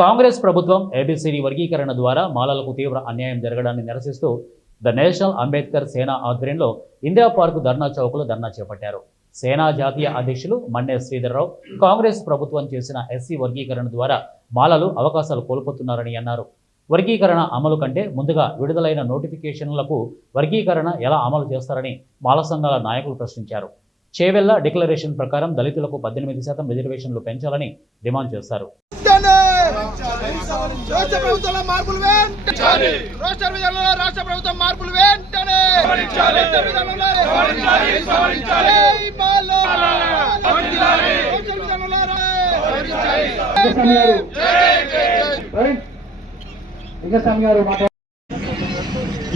కాంగ్రెస్ ప్రభుత్వం ఏబీసీడీ వర్గీకరణ ద్వారా మాలలకు తీవ్ర అన్యాయం జరగడాన్ని నిరసిస్తూ ద నేషనల్ అంబేద్కర్ సేన ఆధ్వర్యంలో ఇందిరా పార్క్ ధర్నా చౌక్లో ధర్నా చేపట్టారు. సేనా జాతీయ అధ్యక్షులు మన్నే శ్రీధర్రావు కాంగ్రెస్ ప్రభుత్వం చేసిన ఎస్సీ వర్గీకరణ ద్వారా మాలలు అవకాశాలు కోల్పోతున్నారని అన్నారు. వర్గీకరణ అమలు కంటే ముందుగా విడుదలైన నోటిఫికేషన్లకు వర్గీకరణ ఎలా అమలు చేస్తారని మాల సంఘాల నాయకులు ప్రశ్నించారు. చేవెళ్ల డిక్లరేషన్ ప్రకారం దళితులకు 18% రిజర్వేషన్లు పెంచాలని డిమాండ్ చేశారు.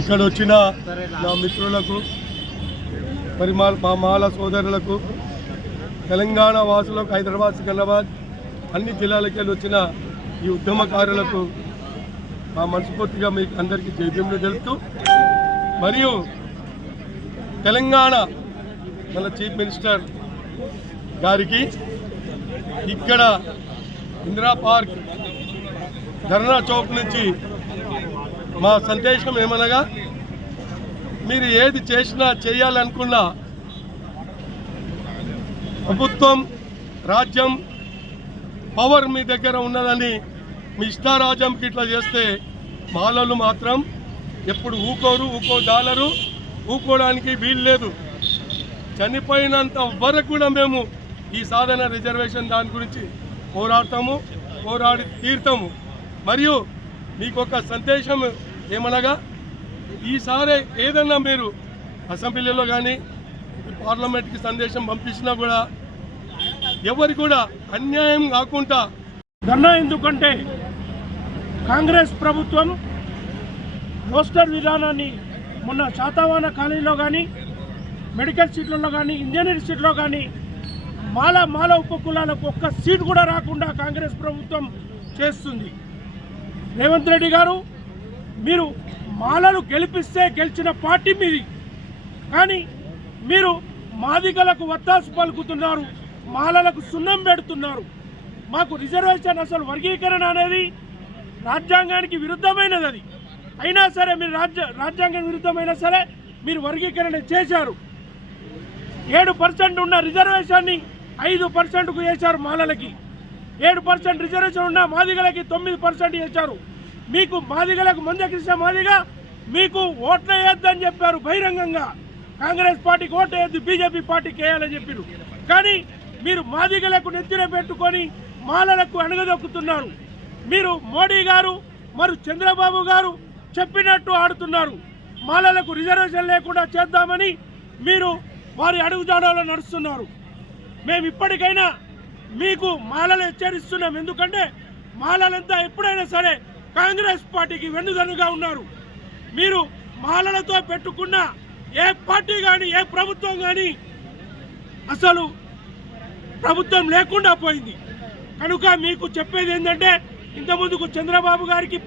ఇక్కడ వచ్చిన నా మిత్రులకు మరి మా మాల సోదరులకు, తెలంగాణ వాసులకు, హైదరాబాద్, సికింద్రాబాద్ అన్ని జిల్లాలకి వచ్చిన ఈ ఉద్యమకారులకు మా మనస్ఫూర్తిగా మీకు అందరికీ జైభీములు తెలుపుతూ, మరియు తెలంగాణ మన చీఫ్ మినిస్టర్ గారికి ఇక్కడ ఇందిరా పార్క్ ధర్నా చౌక్ నుంచి మా సందేశం ఏమనగా, మీరు ఏది చేసినా చేయాలనుకున్నా ప్రభుత్వం, రాజ్యం, పవర్ మీ దగ్గర ఉన్నదని మీ ఇష్టారాజ్యంకి ఇట్లా చేస్తే మాలలు మాత్రం ఎప్పుడు ఊకోరు, ఊకోవడానికి వీలు లేదు. చనిపోయినంత వరకు కూడా మేము ఈ సాధన రిజర్వేషన్ దాని గురించి పోరాడి తీరుతాము. మరియు మీకు ఒక సందేశం ఏమనగా, ఈసారి ఏదన్నా మీరు అసెంబ్లీలో కానీ పార్లమెంట్కి సందేశం పంపించినా కూడా ఎవరికి కూడా అన్యాయం కాకుండా ధర్నా. ఎందుకంటే కాంగ్రెస్ ప్రభుత్వం రోస్టర్ విధానాన్ని మొన్న శాతవాహన కాలేజీలో కానీ, మెడికల్ సీట్లలో కానీ, ఇంజనీరింగ్ సీట్లో కానీ మాల ఉపకులాలకు ఒక్క సీట్ కూడా రాకుండా కాంగ్రెస్ ప్రభుత్వం చేస్తుంది. రేవంత్ రెడ్డి గారు, మీరు మాలలు గెలిపిస్తే గెలిచిన పార్టీ మీది, కానీ మీరు మాదిగలకు వత్తాసు పలుకుతున్నారు, మాలలకు సున్నం పెడుతున్నారు. మాకు రిజర్వేషన్, అసలు వర్గీకరణ అనేది రాజ్యాంగానికి విరుద్ధమైనది. అది అయినా సరే మీరు రాజ్యాంగం విరుద్ధమైనా సరే మీరు వర్గీకరణ చేశారు. 7% ఉన్న రిజర్వేషన్ని 5%కు చేశారు. మాలలకి 7% రిజర్వేషన్ ఉన్న మాదిగలకి 9% చేశారు. మీకు మాదిగలకు మందకృష్ణ మాదిగా మీకు ఓట్లు వేయొద్దని చెప్పారు బహిరంగంగా. కాంగ్రెస్ పార్టీకి ఓటు వేయద్దు, బీజేపీ పార్టీకి వేయాలని చెప్పారు. కానీ మీరు మాదిగలకు నెత్తిన పెట్టుకొని మాలలకు అణగదొక్కుతున్నారు. మీరు మోడీ గారు మరియు చంద్రబాబు గారు చెప్పినట్టు ఆడుతున్నారు. మాలలకు రిజర్వేషన్ లేకుండా చేద్దామని మీరు వారి అడుగుజాడలో నడుస్తున్నారు. మేము ఇప్పటికైనా మీకు మాలలు హెచ్చరిస్తున్నాం. ఎందుకంటే మాలలంతా ఎప్పుడైనా సరే కాంగ్రెస్ పార్టీకి వెన్నుదన్నుగా ఉన్నారు. మీరు మాలలతో పెట్టుకున్న ఏ పార్టీ కానీ, ఏ ప్రభుత్వం కానీ అసలు ప్రభుత్వం లేకుండా పోయింది. కనుక మీకు చెప్పేది ఏంటంటే, ఇంతకుముందుకు చంద్రబాబు గారికి